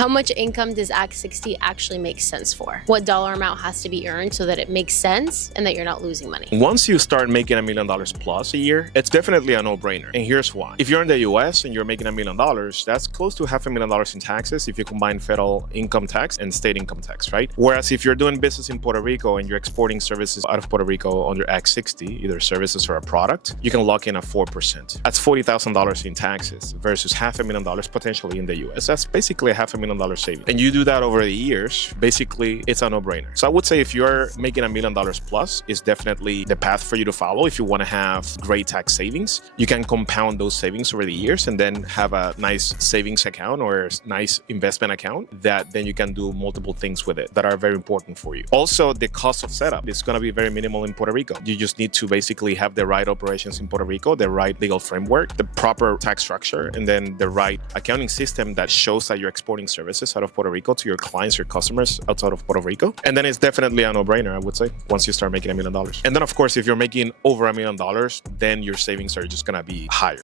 How much income does Act 60 actually make sense for? What dollar amount has to be earned so that it makes sense and that you're not losing money? Once you start making $1 million plus a year, it's definitely a no-brainer. And here's why. If you're in the US and you're making $1 million, that's close to $500,000 in taxes if you combine federal income tax and state income tax, right? Whereas if you're doing business in Puerto Rico and you're exporting services out of Puerto Rico under Act 60, either services or a product, you can lock in at 4%. That's $40,000 in taxes versus $500,000 potentially in the US. That's basically a $500,000 saving. And you do that over the years, basically it's a no-brainer. So I would say if you're making $1 million plus, it's definitely the path for you to follow. If you want to have great tax savings, you can compound those savings over the years and then have a nice savings account or a nice investment account that then you can do multiple things with it that are very important for you. Also, the cost of setup is going to be very minimal in Puerto Rico. You just need to basically have the right operations in Puerto Rico, the right legal framework, the proper tax structure, and then the right accounting system that shows that you're exporting services out of Puerto Rico to your clients, your customers outside of Puerto Rico. And then it's definitely a no-brainer, I would say, once you start making $1 million. And then, of course, if you're making over $1 million, then your savings are just going to be higher.